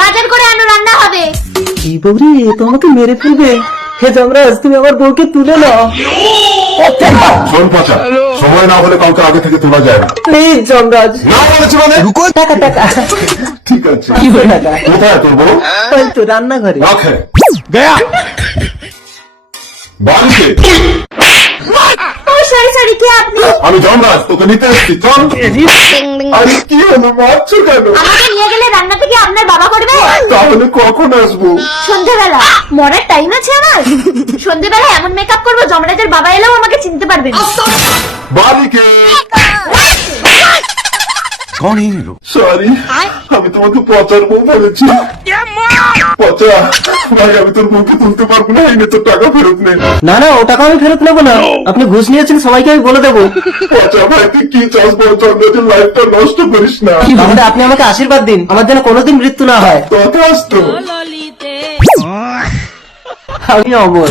বাজার করে আনো, রান্না হবে। কি বৌরি, তোমাকে মেরে ফেলবে। হে যমরাজ, তুমি আমার বউকে তুলে নাও। শোন পচা, সময় না হলে কাউকে আগে থেকে তোলা যায় না। প্লিজ যমরাজ। না বলেছি মানে? টাকা টাকা। ঠিক আছে। কি করে টাকা? কোথায় তোর বউ? ওই তো রান্নাঘরে। রাখে বাড়িতে। ও সরি সরি, কে আপনি? আমি যমরাজ, তোকে নিতে এসেছি, চল। আরে কি হলো, মারছো কেন? আমাকে নিয়ে গেলে রান্নাটা কি আপনার বাবা করবে? তাহলে কখন আসবো? সন্ধ্যাবেলা। মরার টাইম আছে আমার? সন্ধ্যাবেলা এমন মেকআপ করবো যমরাজের বাবা এলেও আমাকে চিনতে পারবে না। বাড়িকে সরি, আমি তোমাকে পচার বউ বলেছি। পচা ভাই, আমি তোর বউকে তুলতে পারবো না, এই নে তোর টাকা ফেরত নে। না না, ও টাকা আমি ফেরত নেবো না। আপনি ঘুষ নিয়েছেন, সবাইকে আমি বলে দেবো। পচা ভাই, তুই কি চাস বল, চন্দ্রের লাইফটা নষ্ট করিস না। তাহলে আপনি আমাকে আশীর্বাদ দিন, আমার যেন কোনোদিন মৃত্যু না হয়। কথা আসতো। আমি অমর।